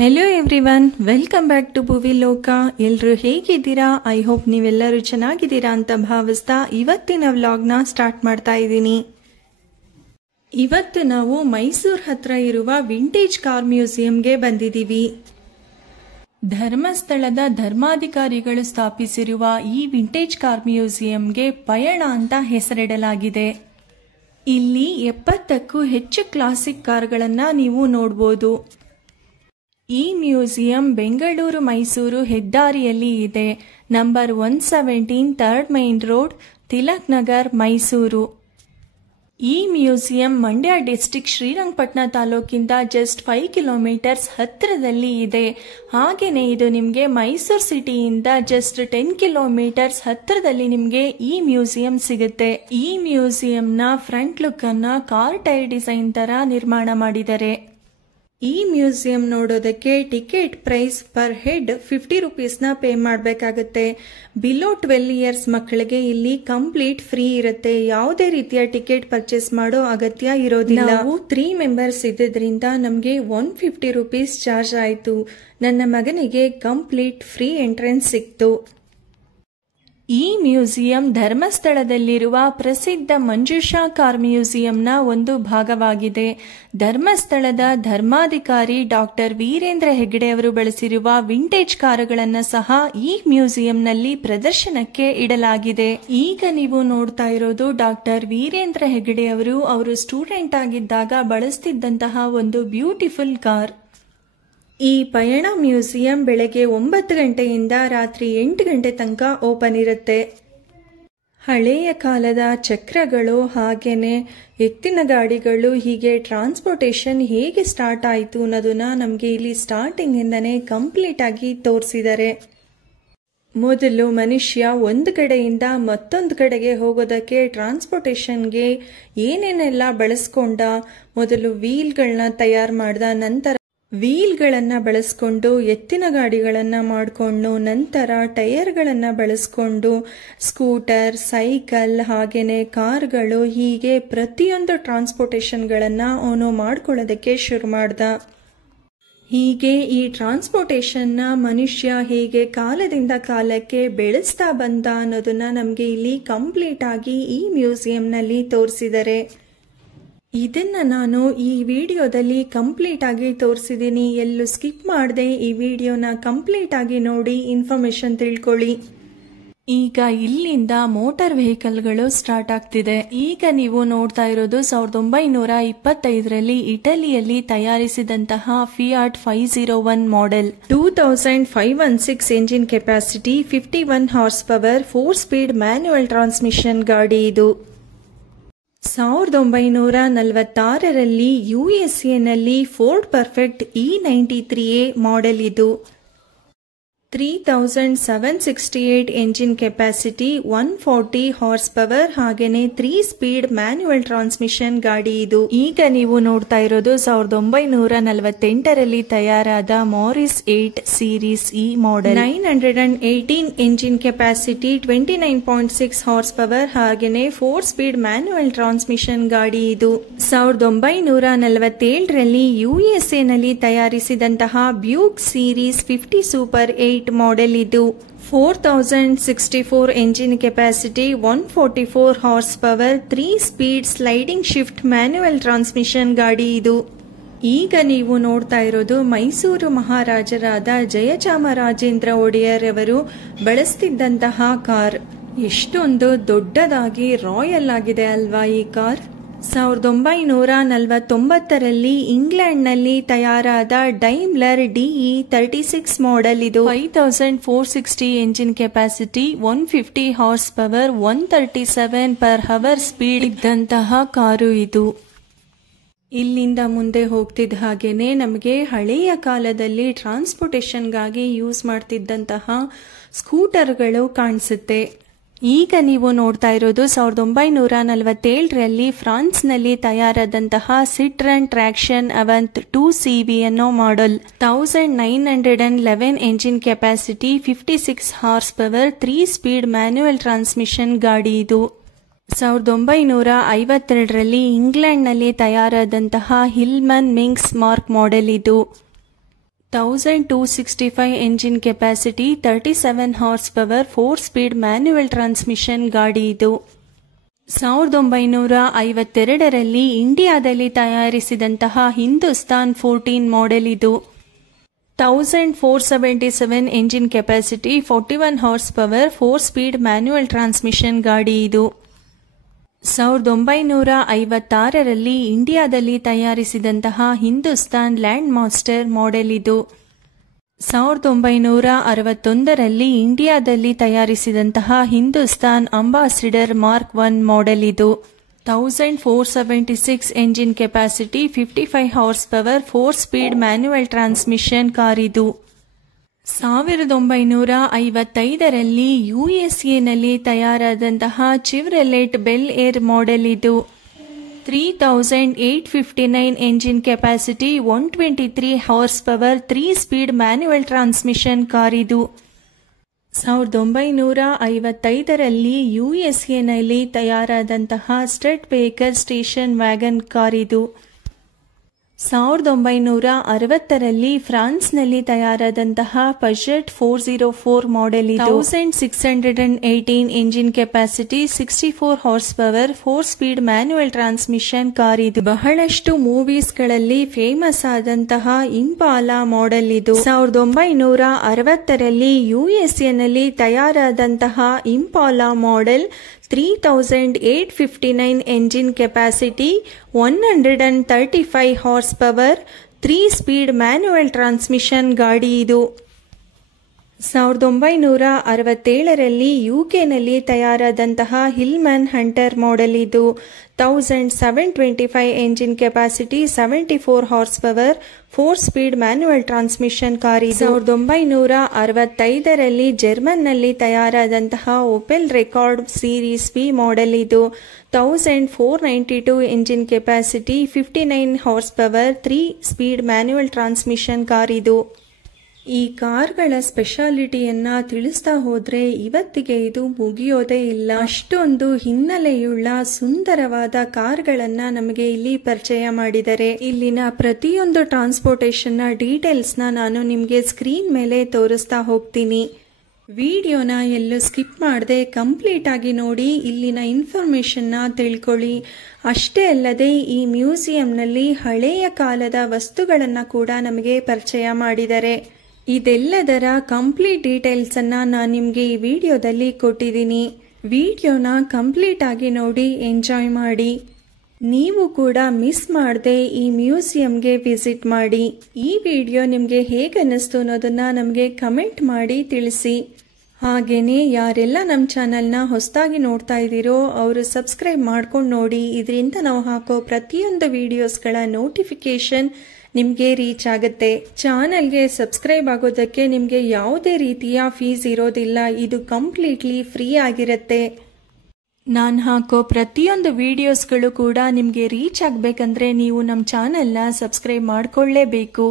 Hello everyone, welcome back to Bhuvi Loka. ಎಲ್ಲರೂ ಹೇಗಿದ್ದೀರಾ? I hope ನೀವೆಲ್ಲರೂ ಚೆನ್ನಾಗಿದ್ದೀರಾ ಅಂತ ಭಾವಿಸ್ತಾ ಇವತ್ತಿನ ವ್ಲಾಗ್ನ ಸ್ಟಾರ್ಟ್ ಮಾಡ್ತಾ ಇದ್ದೀನಿ. ಇವತ್ತು ನಾವು ಮೈಸೂರು ಹತ್ರ ಇರುವ ವಿಂಟೇಜ್ ಕಾರ್ ಮ್ಯೂಸಿಯಂಗೆ ಬಂದಿದ್ದೀವಿ. ಧರ್ಮಸ್ಥಳದ ಧರ್ಮಾಧಿಕಾರಿಗಳು ಸ್ಥಾಪಿಸಿರುವ ಈ ವಿಂಟೇಜ್ ಕಾರ್ ಮ್ಯೂಸಿಯಂಗೆ ಪಯಣ ಅಂತ ಹೆಸರಿಡಲಾಗಿದೆ. ಇಲ್ಲಿ 70ಕ್ಕೂ ಹೆಚ್ಚು ಕ್ಲಾಸಿಕ್ ಕಾರ್ಗಳನ್ನ ನೀವು ನೋಡಬಹುದು. ಈ ಮ್ಯೂಸಿಯಂ ಬೆಂಗಳೂರು ಮೈಸೂರು ಹೆದ್ದಾರಿಯಲ್ಲಿ ಇದೆ. Number 117 third main road, Tilak Nagar, Mysuru. ಈ ಮ್ಯೂಸಿಯಂ ಮಂಡ್ಯ ಡಿಸ್ಟ್ರಿಕ್ಟ್ ಶ್ರೀರಂಗಪಟ್ಟಣ ತಾಲೂಕಿಂದ ಜಸ್ಟ್ 5 ಕಿಲೋಮೀಟರ್ಸ್ ಹತ್ತಿರದಲ್ಲಿ ಇದೆ. ಹಾಗೇನೆ ಇದು ನಿಮಗೆ ಮೈಸೂರು ಸಿಟಿಯಿಂದ ಜಸ್ಟ್ 10 ಕಿಲೋಮೀಟರ್ಸ್ ಹತ್ತಿರದಲ್ಲಿ ನಿಮಗೆ ಈ ಮ್ಯೂಸಿಯಂ ಸಿಗುತ್ತೆ. ಈ ಮ್ಯೂಸಿಯಂನ ಫ್ರಂಟ್ ಲುಕ್ ಅನ್ನ ಕಾರ್ ಟೈರ್ ಡಿಸೈನ್ ತರ ನಿರ್ಮಾಣ ಮಾಡಿದ್ದಾರೆ. ಈ ಮ್ಯೂಸಿಯಂ ನೋಡೋದಕ್ಕೆ ಟಿಕೆಟ್ ಪ್ರೈಸ್ ಪರ್ ಹೆಡ್ 50 ರುಪೀಸ್ನ ಪೇ ಮಾಡಬೇಕಾಗುತ್ತೆ. ಬಿಲೋ 12 ಇಯರ್ಸ್ ಮಕ್ಕಳಿಗೆ ಇಲ್ಲಿ ಕಂಪ್ಲೀಟ್ ಫ್ರೀ ಇರುತ್ತೆ. ಯಾವುದೇ ರೀತಿಯ ಟಿಕೆಟ್ ಪರ್ಚೇಸ್ ಮಾಡೋ ಅಗತ್ಯ ಇರೋದಿಲ್ಲ. ನಾವು 3 ಮೆಂಬರ್ಸ್ ಇದ್ದಿದ್ರಿಂದ ನಮಗೆ 150 ರುಪೀಸ್ ಚಾರ್ಜ್ ಆಯಿತು. ನನ್ನ ಮಗನಿಗೆ ಕಂಪ್ಲೀಟ್ ಫ್ರೀ ಎಂಟ್ರೆನ್ಸ್ ಸಿಕ್ತು. ಈ ಮ್ಯೂಸಿಯಂ ಧರ್ಮಸ್ಥಳದಲ್ಲಿರುವ ಪ್ರಸಿದ್ಧ ಮಂಜುಷಾ ಕಾರ್ ಮ್ಯೂಸಿಯಂನ ಒಂದು ಭಾಗವಾಗಿದೆ. ಧರ್ಮಸ್ಥಳದ ಧರ್ಮಾಧಿಕಾರಿ ಡಾಕ್ಟರ್ ವೀರೇಂದ್ರ ಹೆಗ್ಗಡೆ ಅವರು ಬಳಸಿರುವ ವಿಂಟೇಜ್ ಕಾರುಗಳನ್ನು ಸಹ ಈ ಮ್ಯೂಸಿಯಂನಲ್ಲಿ ಪ್ರದರ್ಶನಕ್ಕೆ ಇಡಲಾಗಿದೆ. ಈಗ ನೀವು ನೋಡ್ತಾ ಇರೋದು ಡಾಕ್ಟರ್ ವೀರೇಂದ್ರ ಹೆಗ್ಗಡೆ ಅವರು ಸ್ಟೂಡೆಂಟ್ ಆಗಿದ್ದಾಗ ಬಳಸ್ತಿದ್ದಂತಹ ಒಂದು ಬ್ಯೂಟಿಫುಲ್ ಕಾರ್. ಈ ಪಯಣ ಮ್ಯೂಸಿಯಂ ಬೆಳಗ್ಗೆ 9 ಗಂಟೆಯಿಂದ ರಾತ್ರಿ 8 ಗಂಟೆ ತನಕ ಓಪನ್ ಇರುತ್ತೆ. ಹಳೆಯ ಕಾಲದ ಚಕ್ರಗಳು ಹಾಗೇನೆ ಎತ್ತಿನ ಗಾಡಿಗಳು, ಹೀಗೆ ಟ್ರಾನ್ಸ್ಪೋರ್ಟೇಷನ್ ಹೇಗೆ ಸ್ಟಾರ್ಟ್ ಆಯಿತು ಅನ್ನೋದನ್ನ ನಮಗೆ ಇಲ್ಲಿ ಸ್ಟಾರ್ಟಿಂಗ್ ಇಂದನೇ ಕಂಪ್ಲೀಟ್ ಆಗಿ ತೋರಿಸಿದ್ದಾರೆ. ಮೊದಲು ಮನುಷ್ಯ ಒಂದು ಕಡೆಯಿಂದ ಮತ್ತೊಂದು ಕಡೆಗೆ ಹೋಗೋದಕ್ಕೆ ಟ್ರಾನ್ಸ್ಪೋರ್ಟೇಷನ್ಗೆ ಏನೇನೆಲ್ಲ ಬಳಸ್ಕೊಂಡ, ಮೊದಲು ವೀಲ್ಗಳನ್ನ ತಯಾರು ಮಾಡ್ದ, ನಂತರ ವೀಲ್ಗಳನ್ನ ಬಳಸ್ಕೊಂಡು ಎತ್ತಿನ ಗಾಡಿಗಳನ್ನ ಮಾಡಿಕೊಂಡು, ನಂತರ ಟೈರ್ಗಳನ್ನ ಬಳಸ್ಕೊಂಡು ಸ್ಕೂಟರ್, ಸೈಕಲ್ ಹಾಗೇನೆ ಕಾರ್ಗಳು, ಹೀಗೆ ಪ್ರತಿಯೊಂದು ಟ್ರಾನ್ಸ್ಪೋರ್ಟೇಷನ್ಗಳನ್ನ ಅವನು ಮಾಡ್ಕೊಳ್ಳೋದಕ್ಕೆ ಶುರು ಮಾಡ್ದ. ಹೀಗೆ ಈ ಟ್ರಾನ್ಸ್ಪೋರ್ಟೇಷನ್ನ ಮನುಷ್ಯ ಹೇಗೆ ಕಾಲದಿಂದ ಕಾಲಕ್ಕೆ ಬೆಳೆಸ್ತಾ ಬಂದ ಅನ್ನೋದನ್ನ ನಮಗೆ ಇಲ್ಲಿ ಕಂಪ್ಲೀಟ್ ಆಗಿ ಈ ಮ್ಯೂಸಿಯಂನಲ್ಲಿ ತೋರಿಸಿದ್ದಾರೆ. ಇದನ್ನ ನಾನು ಈ ವಿಡಿಯೋದಲ್ಲಿ ಕಂಪ್ಲೀಟ್ ಆಗಿ ತೋರಿಸಿದ್ದೀನಿ. ಎಲ್ಲೂ ಸ್ಕಿಪ್ ಮಾಡದೆ ಈ ವಿಡಿಯೋನ ಕಂಪ್ಲೀಟ್ ಆಗಿ ನೋಡಿ ಇನ್ಫಾರ್ಮೇಶನ್ ತಿಳ್ಕೊಳ್ಳಿ. ಈಗ ಇಲ್ಲಿಂದ ಮೋಟಾರ್ ವೆಹಿಕಲ್ಗಳು ಸ್ಟಾರ್ಟ್ ಆಗ್ತಿದೆ. ಈಗ ನೀವು ನೋಡ್ತಾ ಇರೋದು 1925ರಲ್ಲಿ ಇಟಲಿಯಲ್ಲಿ ತಯಾರಿಸಿದಂತಹ Fiat 501 model. 2516 engine capacity, 51 horsepower, 4 speed manual transmission ಗಾಡಿ ಇದು. 1946ರಲ್ಲಿ USA Ford perfect E93A model ಇದು. 3768 ಎಂಜಿನ್ ಕೆಪಾಸಿಟಿ, 140 ಹಾರ್ಸ್ ಪವರ್ ಹಾಗೇನೆ 3 ಸ್ಪೀಡ್ ಮ್ಯಾನ್ಯುಯಲ್ ಟ್ರಾನ್ಸ್ಮಿಷನ್ ಗಾಡಿ ಇದು. ಈಗ ನೀವು ನೋಡ್ತಾ ಇರೋದು 1948ರಲ್ಲಿ ತಯಾರಾದ ಮಾರಿಸ್ 8 ಸೀರೀಸ್ ಈ model. 918 engine capacity, 29.6 horse power ಹಾಗೇನೆ 4 ಸ್ಪೀಡ್ ಮ್ಯಾನ್ಯುಯಲ್ ಟ್ರಾನ್ಸ್ಮಿಷನ್ ಗಾಡಿ ಇದು. 1947ರಲ್ಲಿ USA ತಯಾರಿಸಿದಂತಹ ಬ್ಯೂಕ್ ಸೀರೀಸ್ 50 ಸೂಪರ್ 8 ಮಾಡೆಲ್ ಇದು. 4064 engine capacity, 144 horse power, 3 speed sliding shift manual transmission ಗಾಡಿ ಇದು. ಈಗ ನೀವು ನೋಡ್ತಾ ಇರೋದು ಮೈಸೂರು ಮಹಾರಾಜರಾದ ಜಯಚಾಮರಾಜೇಂದ್ರ ಒಡೆಯರ್ ಅವರು ಬಳಸ್ತಿದ್ದಂತಹ ಕಾರ್. ಎಷ್ಟೊಂದು ದೊಡ್ಡದಾಗಿ ರಾಯಲ್ ಆಗಿದೆ ಅಲ್ವಾ ಈ ಕಾರ್. 1949ರಲ್ಲಿ ಇಂಗ್ಲೆಂಡ್ನಲ್ಲಿ ತಯಾರಾದ ಡೈಮ್ಲರ್ DE 36 ಮಾಡೆಲ್ ಇದು. 5460 engine capacity, 150 horse power, 137 per hour speed ಇದ್ದಂತಹ ಕಾರು ಇದು. ಇಲ್ಲಿಂದ ಮುಂದೆ ಹೋಗ್ತಿದ್ದ ಹಾಗೇನೆ ನಮಗೆ ಹಳೆಯ ಕಾಲದಲ್ಲಿ ಟ್ರಾನ್ಸ್ಪೋರ್ಟೇಷನ್ಗಾಗಿ ಯೂಸ್ ಮಾಡ್ತಿದ್ದಂತಹ ಸ್ಕೂಟರ್ಗಳು ಕಾಣಿಸುತ್ತೆ. ಈಗ ನೀವು ನೋಡ್ತಾ ಇರೋದು 1947ರಲ್ಲಿ ಫ್ರಾನ್ಸ್ನಲ್ಲಿ ತಯಾರಾದಂತಹ ಸಿಟ್ರನ್ ಟ್ರಾಕ್ಷನ್ ಅವಂತ್ 2CV ಅನ್ನೋ model. 1911 engine capacity, 56 horse power, 3 speed manual transmission ಗಾಡಿ ಇದು. 1952ರಲ್ಲಿ ಇಂಗ್ಲೆಂಡ್ನಲ್ಲಿ ತಯಾರಾದಂತಹ ಹಿಲ್ಮನ್ ಮಿಂಕ್ಸ್ ಮಾರ್ಕ್ ಮಾಡೆಲ್ ಇದು. 1265 engine capacity, 37 horse power, 4 speed manual transmission ಗಾಡಿ ಇದು. 1952ರಲ್ಲಿ ಇಂಡಿಯಾದಲ್ಲಿ ತಯಾರಿಸಿದಂತಹ ಹಿಂದೂಸ್ತಾನ್ 14 ಮಾಡೆಲ್ ಇದು. 1477 engine capacity, 41 horse power, 4 speed manual transmission ಗಾಡಿ ಇದು. 1956ರಲ್ಲಿ ಇಂಡಿಯಾದಲ್ಲಿ ತಯಾರಿಸಿದಂತಹ ಹಿಂದೂಸ್ತಾನ್ ಲ್ಯಾಂಡ್ ಮಾಸ್ಟರ್ ಮಾಡೆಲ್ ಇದು. 1961ರಲ್ಲಿ ಇಂಡಿಯಾದಲ್ಲಿ ತಯಾರಿಸಿದಂತಹ ಹಿಂದೂಸ್ತಾನ್ ಅಂಬಾಸಿಡರ್ ಮಾರ್ಕ್ 1 ಮಾಡೆಲ್ ಇದು. 1476 engine capacity, 55 horse power, 4 speed manual transmission car ಇದು. 1955ರಲ್ಲಿ ಯುಎಸ್ಎನಲ್ಲಿ ತಯಾರಾದಂತಹ ಚಿವ್ರೆಲೆಟ್ ಬೆಲ್ ಏರ್ ಮಾಡೆಲ್ ಇದು. 3859 engine capacity, 123 horse power, 3 speed manual transmission car ಇದು. 1955ರಲ್ಲಿ ಯುಎಸ್ಎನಲ್ಲಿ ತಯಾರಾದಂತಹ stud baker station wagon car ಇದು. 1960ರಲ್ಲಿ ಫ್ರಾನ್ಸ್ನಲ್ಲಿ ತಯಾರಾದಂತಹ ಪಜೆಟ್ 404 ಮಾಡೆಲ್ ಇದು. 1618 engine capacity, 64 horsepower, 4 speed manual transmission car ಇದು. ಬಹಳಷ್ಟು ಮೂವೀಸ್ಗಳಲ್ಲಿ ಫೇಮಸ್ ಆದಂತಹ ಇಂಪಾಲಾ ಮಾಡೆಲ್ ಇದು. 1960ರಲ್ಲಿ ಯುಎಸ್ಎನಲ್ಲಿ ತಯಾರಾದಂತಹ Impala model 3859 engine capacity, 135 horsepower, 3 speed manual transmission ಗಾಡಿ ಇದು. 1967ರಲ್ಲಿ ಯುಕೆನಲ್ಲಿ ತಯಾರಾದಂತಹ ಹಿಲ್ಮನ್ ಹಂಟರ್ ಮಾಡೆಲ್ ಇದು. 1725 engine capacity, 74 horse power, 4 speed manual transmission car ಇದು. 1965ರಲ್ಲಿ ಜರ್ಮನ್ನಲ್ಲಿ ತಯಾರಾದಂತಹ ಒಪೆಲ್ ರೆಕಾರ್ಡ್ ಸೀರೀಸ್ ಬಿ ಮಾಡೆಲ್ ಇದು. 1492 engine capacity, 59 horse power, 3 speed manual transmission car ಇದು. ಈ ಕಾರ್ಗಳ ಸ್ಪೆಷಾಲಿಟಿಯನ್ನ ತಿಳಿಸ್ತಾ ಹೋದ್ರೆ ಇವತ್ತಿಗೆ ಇದು ಮುಗಿಯೋದೇ ಇಲ್ಲ. ಅಷ್ಟೊಂದು ಹಿನ್ನೆಲೆಯುಳ್ಳ ಸುಂದರವಾದ ಕಾರ್ಗಳನ್ನ ನಮಗೆ ಇಲ್ಲಿ ಪರಿಚಯ ಮಾಡಿದರೆ, ಇಲ್ಲಿನ ಪ್ರತಿಯೊಂದು ಟ್ರಾನ್ಸ್ಪೋರ್ಟೇಷನ್ ನ ಡೀಟೇಲ್ಸ್ ನಾನು ನಿಮಗೆ ಸ್ಕ್ರೀನ್ ಮೇಲೆ ತೋರಿಸ್ತಾ ಹೋಗ್ತೀನಿ. ವಿಡಿಯೋನ ಎಲ್ಲೂ ಸ್ಕಿಪ್ ಮಾಡದೆ ಕಂಪ್ಲೀಟ್ ಆಗಿ ನೋಡಿ, ಇಲ್ಲಿನ ಇನ್ಫಾರ್ಮೇಶನ್ ನ ತಿಳ್ಕೊಳ್ಳಿ. ಅಷ್ಟೇ ಅಲ್ಲದೆ ಈ ಮ್ಯೂಸಿಯಂನಲ್ಲಿ ಹಳೆಯ ಕಾಲದ ವಸ್ತುಗಳನ್ನ ಕೂಡ ನಮಗೆ ಪರಿಚಯ ಮಾಡಿದ್ದಾರೆ. ಇದೆಲ್ಲದರ ಕಂಪ್ಲೀಟ್ ಡೀಟೇಲ್ಸ್ ಅನ್ನ ನಾನು ನಿಮಗೆ ಈ ವಿಡಿಯೋದಲ್ಲಿ ಕೊಟ್ಟಿದ್ದೀನಿ. ವಿಡಿಯೋನ ಕಂಪ್ಲೀಟ್ ಆಗಿ ನೋಡಿ, ಎಂಜಾಯ್ ಮಾಡಿ. ನೀವು ಕೂಡ ಮಿಸ್ ಮಾಡದೆ ಈ ಮ್ಯೂಸಿಯಂಗೆ ವಿಸಿಟ್ ಮಾಡಿ. ಈ ವಿಡಿಯೋ ನಿಮಗೆ ಹೇಗೆ ಅನ್ನಿಸ್ತು ಅನ್ನೋದನ್ನ ನಮಗೆ ಕಮೆಂಟ್ ಮಾಡಿ ತಿಳಿಸಿ. ಹಾಗೇನೆ ಯಾರೆಲ್ಲ ನಮ್ಮ ಚಾನೆಲ್ನ ಹೊಸದಾಗಿ ನೋಡ್ತಾ ಇದ್ದೀರೋ ಅವರು ಸಬ್ಸ್ಕ್ರೈಬ್ ಮಾಡ್ಕೊಂಡು ನೋಡಿ. ಇದರಿಂದ ನಾವು ಹಾಕೋ ಪ್ರತಿಯೊಂದು ವಿಡಿಯೋಸ್ಗಳ ನೋಟಿಫಿಕೇಶನ್ ನಿಮಗೆ ರೀಚ್ ಆಗುತ್ತೆ. ಚಾನೆಲ್ಗೆ ಸಬ್ಸ್ಕ್ರೈಬ್ ಆಗೋದಕ್ಕೆ ನಿಮಗೆ ಯಾವುದೇ ರೀತಿಯ ಫೀಸ್ ಇರೋದಿಲ್ಲ. ಇದು ಕಂಪ್ಲೀಟ್ಲಿ ಫ್ರೀ ಆಗಿರುತ್ತೆ. ನಾನು ಹಾಕೋ ಪ್ರತಿಯೊಂದು ವಿಡಿಯೋಸ್ಗಳು ಕೂಡ ನಿಮಗೆ ರೀಚ್ ಆಗಬೇಕಂದ್ರೆ ನೀವು ನಮ್ಮ ಚಾನೆಲ್ನ subscribe ಮಾಡ್ಕೊಳ್ಳೇಬೇಕು.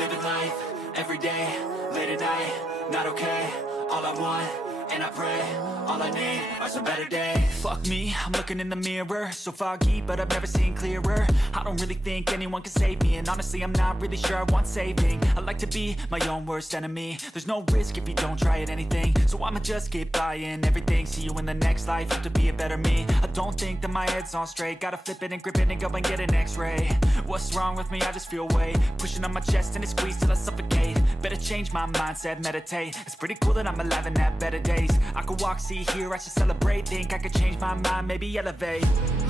Living life every day, late at night, not okay. All I want, and I pray, all I need are some better days. Fuck me, I'm looking in the mirror, so foggy, but I've never seen clearer. I don't really think anyone can save me, and honestly I'm not really sure I want saving. I like to be my own worst enemy. There's no risk if you don't try at anything, so I'ma just keep buying everything. See you in the next life, have to be a better me. I don't think that my head's on straight, gotta flip it and grip it and go and get an x-ray. What's wrong with me? I just feel weight pushing on my chest and it squeezes till I suffocate. Better change my mindset, meditate. It's pretty cool that I'm alive and have better days. I could walk, see, hear, I should celebrate. Think I could change my mind, maybe elevate.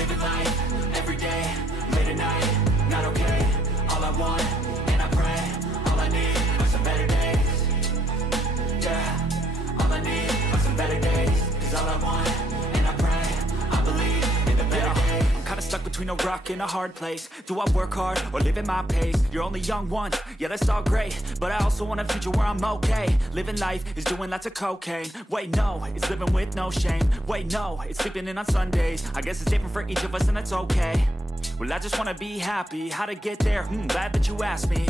Living life, every day, late at night, not okay. All I want, and I pray, all I need are some better days. Yeah, all I need are some better days. Cause all I want, and I pray, I believe in the better days. I'm kinda stuck between a rock and a hard place. Do I work hard or live at my pace? You're only young once, yeah that's all great, but I also want a future where I'm okay. Living life is doing lots of cocaine. Wait no, it's living with no shame. Wait no, it's sleeping in on Sundays. I guess it's different for each of us and that's okay. Well I just wanna be happy, how to get there? Glad that you asked me.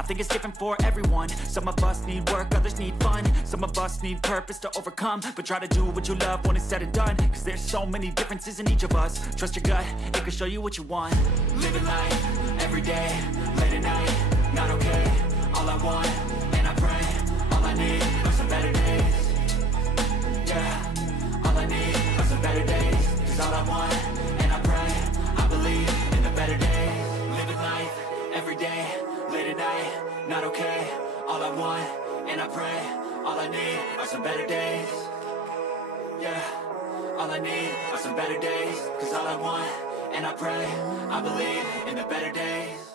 I think it's different for everyone. Some of us need work, others need fun. Some of us need purpose to overcome, but try to do what you love when it's said and done. Cause there's so many differences in each of us. Trust your gut, it can show you what you want. Living life, every day, late at night, not okay. All I want, and I pray, all I need are some better days. Yeah, all I need are some better days. Cause all I want, and I pray, I believe in the better days. Living life, every day, late at night, not okay. All I want, and I pray, all I need are some better days. Yeah, all I need are some better days. Cause all I want, and I pray, I believe in the better days.